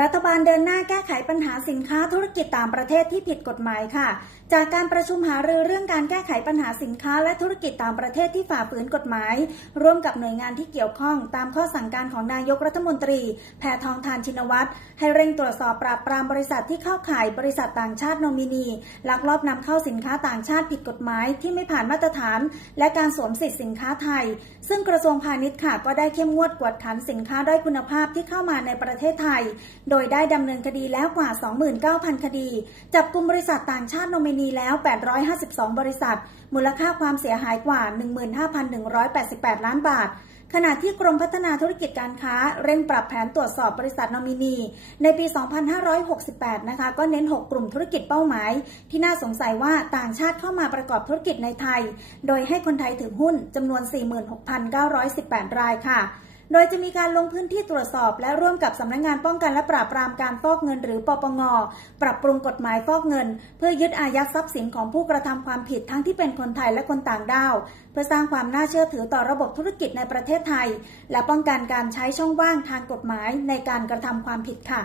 รัฐบาลเดินหน้าแก้ไขปัญหาสินค้าธุรกิจต่างประเทศที่ผิดกฎหมายค่ะ จากการประชุมหารือเรื่องการแก้ไขปัญหาสินค้าและธุรกิจต่างประเทศที่ฝ่าฝืนกฎหมาย ร่วมกับหน่วยงานที่เกี่ยวข้อง ตามข้อสั่งการของนายกรัฐมนตรี แพทองทานชินวัตรให้เร่งตรวจสอบปราบปรามบริษัทที่เข้าข่ายบริษัทต่างชาติโนมินี ลักลอบนำเข้าสินค้าต่างชาติผิดกฎหมายที่ไม่ผ่านมาตรฐาน และการสวมสิทธิสินค้าไทย ซึ่งกระทรวงพาณิชย์ค่ะก็ได้เข้มงวดกวดขันสินค้าด้อยคุณภาพที่เข้ามาในประเทศไทยโดยได้ดำเนินคดีแล้วกว่า 29,000 คดี จับกลุ่มบริษัทต่างชาติโนมินีแล้ว 852 บริษัท มูลค่าความเสียหายกว่า 15,188 ล้านบาทขณะที่กรมพัฒนาธุรกิจการค้า เร่งปรับแผนตรวจสอบบริษัทนอมินี ในปี 2568 นะคะ ก็เน้น 6 กลุ่มธุรกิจเป้าหมาย ที่น่าสงสัยว่าต่างชาติเข้ามาประกอบธุรกิจในไทย โดยให้คนไทยถือหุ้นจำนวน 46,918 รายค่ะ โดยจะมีการลงพื้นที่ตรวจสอบ และร่วมกับสำนักงงานป้องกันและปราบปรามการฟอกเงิน หรือปปง ปรับปรุงกฎหมายฟอกเงิน เพื่อยึดอายัดทรัพย์สินของผู้กระทำความผิดทั้งที่เป็นคนไทยและคนต่างด้าวเพื่อสร้างความน่าเชื่อถือต่อระบบธุรกิจในประเทศไทย และป้องกันการใช้ช่องว่างทางกฎหมายในการกระทำความผิดค่ะ